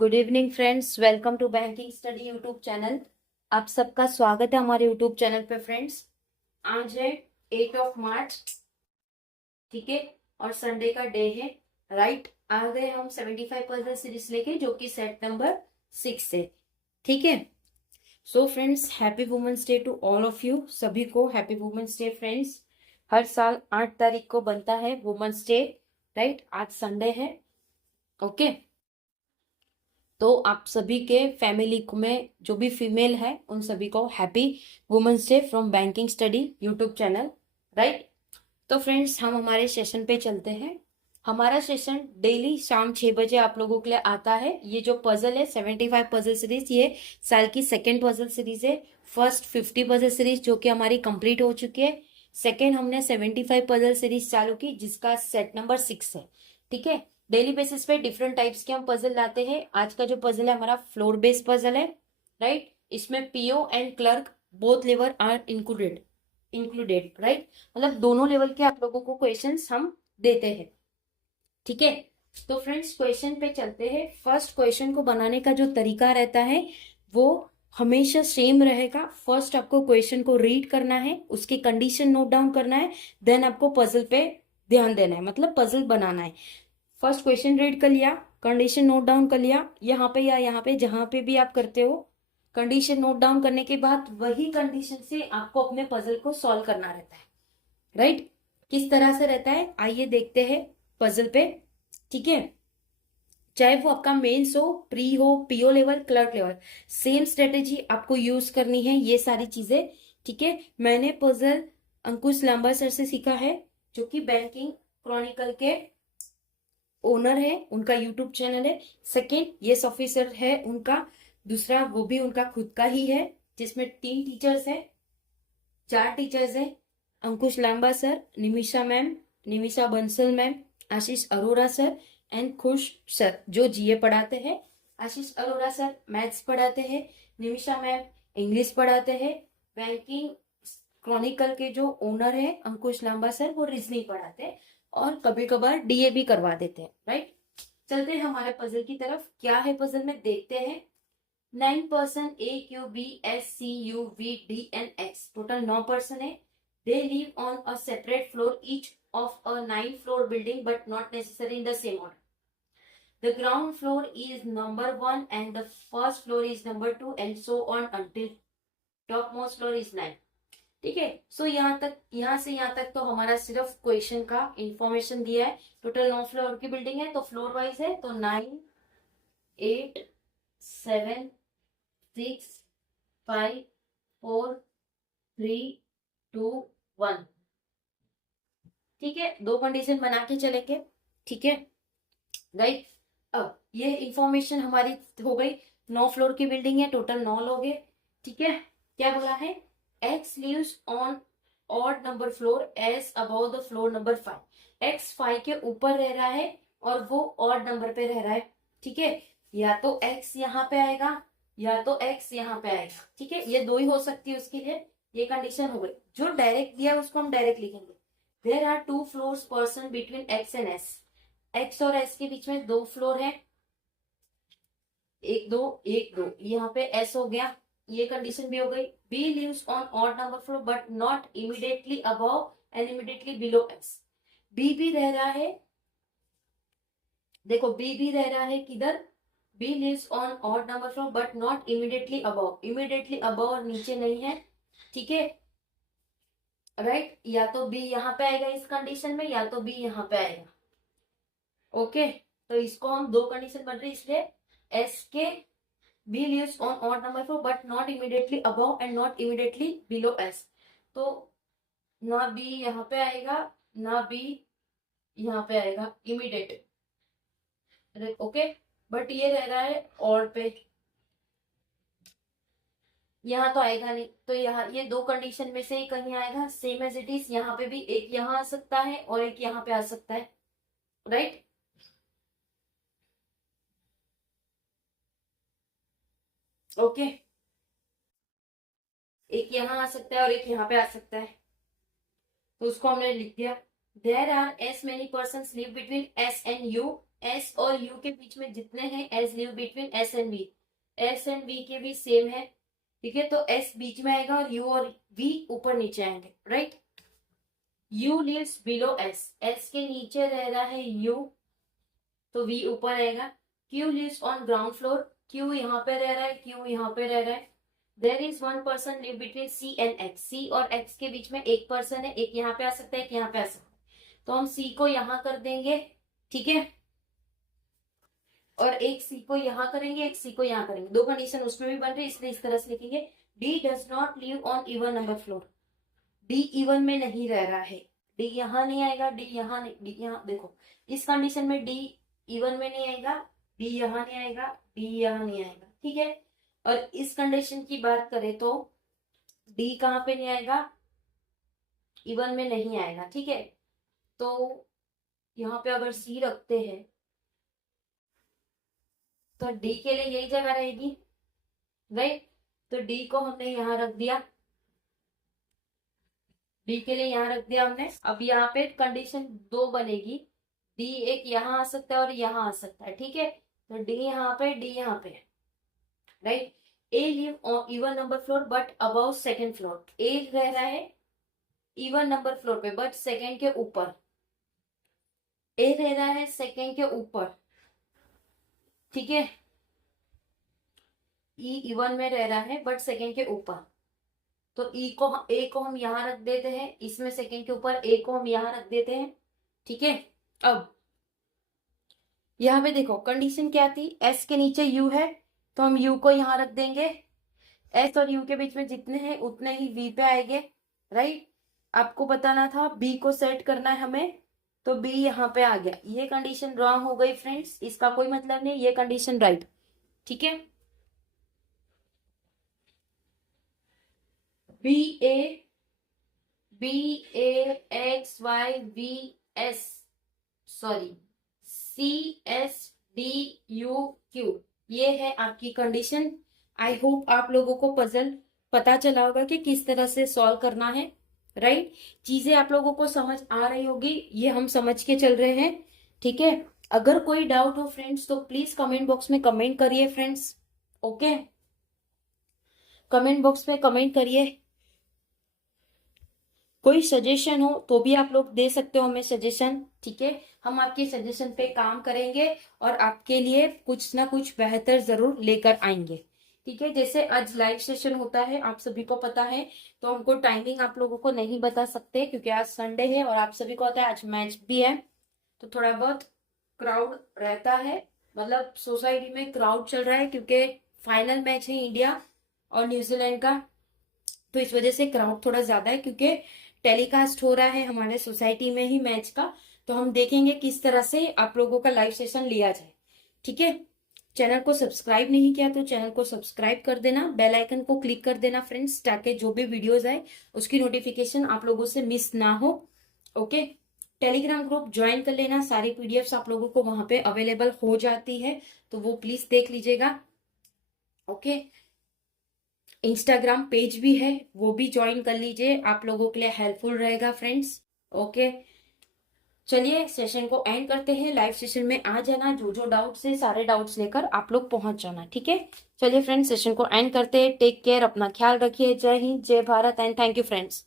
Good evening friends, welcome to banking study YouTube channel. आप सबका स्वागत है हमारे यूट्यूब चैनल पे फ्रेंड्स। आज है 8 मार्च, ठीक है, और संडे का डे है। राइट, आ गए हम 75 पजल सीरीज लेके, जो कि सेट नंबर 6 है। ठीक है, so friends, happy women's day to all of you. सभी को हैप्पी वुमेन्स डे फ्रेंड्स। हर साल 8 तारीख को बनता है वुमेन्स डे। राइट, आज संडे है। ओके, तो आप सभी के फैमिली में जो भी फीमेल है उन सभी को happy women's day from banking study YouTube channel. Right, तो फ्रेंड्स, हम हमारे सेशन पे चलते हैं। हमारा सेशन डेली शाम 6 बजे आप लोगों के लिए आता है। ये जो पजल है 75 पजल सीरीज, ये साल की सेकेंड पजल सीरीज है। फर्स्ट 50 पजल सीरीज जो कि हमारी कंप्लीट हो चुकी है। सेकेंड हमने 75 पजल सीरीज चालू की, जिसका सेट नंबर 6 है। ठीक है, डेली बेसिस पे डिफरेंट टाइप्स के हम पजल लाते हैं। आज का जो पजल है हमारा फ्लोर बेस्ड पजल है। राइट, इसमें PO and clerk both level are included. Right, मतलब दोनों लेवल के आप लोगों को क्वेश्चंस हम देते हैं। ठीक है, तो फ्रेंड्स क्वेश्चन पे चलते हैं। फर्स्ट क्वेश्चन को बनाने का जो तरीका रहता है वो हमेशा सेम रहेगा। फर्स्ट आपको क्वेश्चन को रीड करना है, उसकी कंडीशन नोट डाउन करना है, देन आपको पजल पे ध्यान देना है, मतलब पजल बनाना है। फर्स्ट क्वेश्चन रीड कर लिया, कंडीशन नोट डाउन कर लिया, यहाँ पे या यहाँ पे जहां पे भी आप करते हो, कंडीशन नोट डाउन करने के बाद वही कंडीशन से आपको अपने पजल को सॉल्व करना रहता है। राइट, किस तरह से रहता है आइए देखते हैं पजल पे। ठीक है, चाहे वो आपका मेंस हो, प्री हो, PO level, clerk level, same strategy आपको यूज करनी है, ये सारी चीजें। ठीक है, मैंने पजल अंकुश लांबा सर से सीखा है, जो कि बैंकिंग क्रॉनिकल के ओनर है, उनका यूट्यूब चैनल है। सेकेंड यस ऑफिसर है उनका, दूसरा वो भी उनका खुद का ही है, जिसमें 3 टीचर्स है, 4 टीचर्स है। Ankush Lamba sir, Nimisha ma'am, Nimisha Bansal ma'am, Ashish Arora sir and Khush sir जो जीए पढ़ाते हैं। आशीष अरोरा सर मैथ्स पढ़ाते हैं, निमिषा मैम इंग्लिश पढ़ाते हैं। बैंकिंग क्रॉनिकल के जो ओनर है अंकुश लांबा सर, वो रीजनिंग पढ़ाते हैं और कभी कभार डीए भी करवा देते हैं। राइट, चलते हैं हमारे पजल की तरफ। क्या है पजल में देखते हैं। 9 person A Q B S C U V D and X, total 9 person है। They live on a separate floor each of a 9 floor building but not necessary in the same order. The ground floor is number 1 and the first floor is number 2 and so on until topmost floor is 9। ठीक है, सो यहाँ तक, यहाँ से यहाँ तक तो हमारा सिर्फ क्वेश्चन का इंफॉर्मेशन दिया है। टोटल 9 फ्लोर की बिल्डिंग है, तो फ्लोर वाइज है, तो 9, 8, 7, 6, 5, 4, 3, 2, 1। ठीक है, दो कंडीशन बना के चलेंगे। ठीक है, राइट। अब ये इंफॉर्मेशन हमारी हो गई। 9 फ्लोर की बिल्डिंग है, टोटल 9 लोग है। ठीक है, क्या बोला है, X lives on odd number floor as above the floor number 5। X 5 के ऊपर रह रहा है और वो ऑड नंबर पे रह रहा है। ठीक है, या तो एक्स यहाँ पे आएगा या तो एक्स यहाँ पे आएगा। ठीक है, ये दो ही हो सकती है उसके लिए। ये कंडीशन हो गई। जो डायरेक्ट दिया है उसको हम डायरेक्ट लिखेंगे। There are 2 floors person between X and S. X और एस के बीच में 2 फ्लोर है, 1 2 1 2, यहाँ पे एस हो गया, ये कंडीशन भी हो गई। B lives on odd number floor but not immediately above and immediately below S. B भी रह रहा है, देखो बी भी रह रहा है किधर, B lives on odd number floor but not immediately above. Immediately above और नीचे नहीं है। ठीक है, राइट, या तो बी यहाँ पे आएगा इस कंडीशन में, या तो बी यहाँ पे आएगा। ओके, तो इसको हम दो कंडीशन बन रही है, इसलिए एस के B lives on odd number four but not immediately above and not immediately below S. तो ना बी यहाँ पे आएगा ना बी यहाँ पे आएगा इमीडिएट। ओके, बट ये रह रहा है और पे, यहाँ तो आएगा नहीं, तो यहाँ ये दो कंडीशन में से ही कहीं आएगा। सेम एज इट इज, यहाँ पे भी एक यहाँ आ सकता है और एक यहाँ पे आ सकता है। राइट, ओके, एक यहाँ आ सकता है और एक यहाँ पे आ सकता है, तो उसको हमने लिख दिया। There are as many person live between S and U S और यू के बीच में जितने हैं S live between S and V, S and V के भी सेम है, ठीक है। तो एस बीच में आएगा और यू और वी ऊपर नीचे आएंगे, right. U lives below S, S के नीचे रह रहा है यू, तो वी ऊपर आएगा। Q lives on ground floor, Q यहाँ पे रह रहा है, क्यू यहाँ पे रह रहा है। There is one person live between C and X, C और एक्स के बीच में एक पर्सन है, एक यहाँ पे आ सकता है, एक यहाँ पे आ सकता है। तो हम सी को यहाँ कर देंगे, ठीक है, और एक सी को यहाँ करेंगे, एक सी को यहाँ करेंगे। दो कंडीशन उसमें भी बन रही है, इसलिए इस तरह से लिखेंगे। D does not live on even number floor, D even में नहीं रह रहा है, डी यहाँ नहीं आएगा, डी यहाँ नहीं, डी यहाँ, देखो इस कंडीशन में डी इवन में नहीं आएगा, डी यहाँ नहीं आएगा, डी यहाँ नहीं आएगा, ठीक है। और इस कंडीशन की बात करें तो डी कहाँ पे नहीं आएगा, इवन में नहीं आएगा, ठीक है। तो यहाँ पे अगर सी रखते हैं तो डी के लिए यही जगह रहेगी, राइट। तो डी को हमने यहाँ रख दिया, डी के लिए यहाँ रख दिया हमने। अब यहाँ पे कंडीशन दो बनेगी, डी एक यहाँ आ सकता है और यहाँ आ सकता है, ठीक है। तो डी यहाँ पे, डी यहाँ पे, right. A live on even number floor but about second floor, A रह रहा है इवन नंबर फ्लोर पे बट सेकेंड के ऊपर, ए रह रहा है सेकेंड के ऊपर, ठीक है। ई इवन में रह रहा है बट सेकेंड के ऊपर, तो ई को, ए को हम यहाँ रख देते हैं, इसमें सेकेंड के ऊपर ए को हम यहाँ रख देते हैं, ठीक है। अब यहाँ पे देखो कंडीशन क्या थी, एस के नीचे यू है तो हम यू को यहाँ रख देंगे, एस और यू के बीच में जितने हैं उतने ही वी पे आएंगे, राइट। आपको बताना था बी को सेट करना है हमें, तो बी यहाँ पे आ गया। ये कंडीशन रॉन्ग हो गई फ्रेंड्स, इसका कोई मतलब नहीं, ये कंडीशन राइट, ठीक है। B A X Y V S, sorry C S D U Q, ये है आपकी कंडीशन। आई होप आप लोगों को पजल पता चला होगा कि किस तरह से सॉल्व करना है, राइट। चीजें आप लोगों को समझ आ रही होगी, ये हम समझ के चल रहे हैं, ठीक है। अगर कोई डाउट हो फ्रेंड्स तो प्लीज कमेंट बॉक्स में कमेंट करिए फ्रेंड्स, ओके। कमेंट बॉक्स में कमेंट करिए। कोई सजेशन हो तो भी आप लोग दे सकते हो हमें सजेशन, ठीक है। हम आपके सजेशन पे काम करेंगे और आपके लिए कुछ ना कुछ बेहतर जरूर लेकर आएंगे, ठीक है। जैसे आज लाइव सेशन होता है, आप सभी को पता है, तो हमको टाइमिंग आप लोगों को नहीं बता सकते क्योंकि आज संडे है और आप सभी को पता है आज मैच भी है, तो थोड़ा बहुत क्राउड रहता है, मतलब सोसाइटी में क्राउड चल रहा है क्योंकि फाइनल मैच है इंडिया और न्यूजीलैंड का, तो इस वजह से क्राउड थोड़ा ज्यादा है क्योंकि टेलीकास्ट हो रहा है हमारे सोसाइटी में ही मैच का। तो हम देखेंगे किस तरह से आप लोगों का लाइव सेशन लिया जाए, ठीक है। चैनल को सब्सक्राइब नहीं किया तो चैनल को सब्सक्राइब कर देना, बेल आइकन को क्लिक कर देना फ्रेंड्स, ताकि जो भी वीडियोस आए उसकी नोटिफिकेशन आप लोगों से मिस ना हो, ओके। टेलीग्राम ग्रुप ज्वाइन कर लेना, सारी पीडीएफ्स आप लोगों को वहां पे अवेलेबल हो जाती है, तो वो प्लीज देख लीजिएगा, ओके। इंस्टाग्राम पेज भी है, वो भी ज्वाइन कर लीजिए, आप लोगों के लिए हेल्पफुल रहेगा फ्रेंड्स, ओके। चलिए सेशन को एंड करते हैं, लाइव सेशन में आ जाना, जो जो डाउट्स है सारे डाउट्स लेकर आप लोग पहुंच जाना, ठीक है। चलिए फ्रेंड्स सेशन को एंड करते हैं, टेक केयर, अपना ख्याल रखिए, जय हिंद जय Bharat and thank you friends.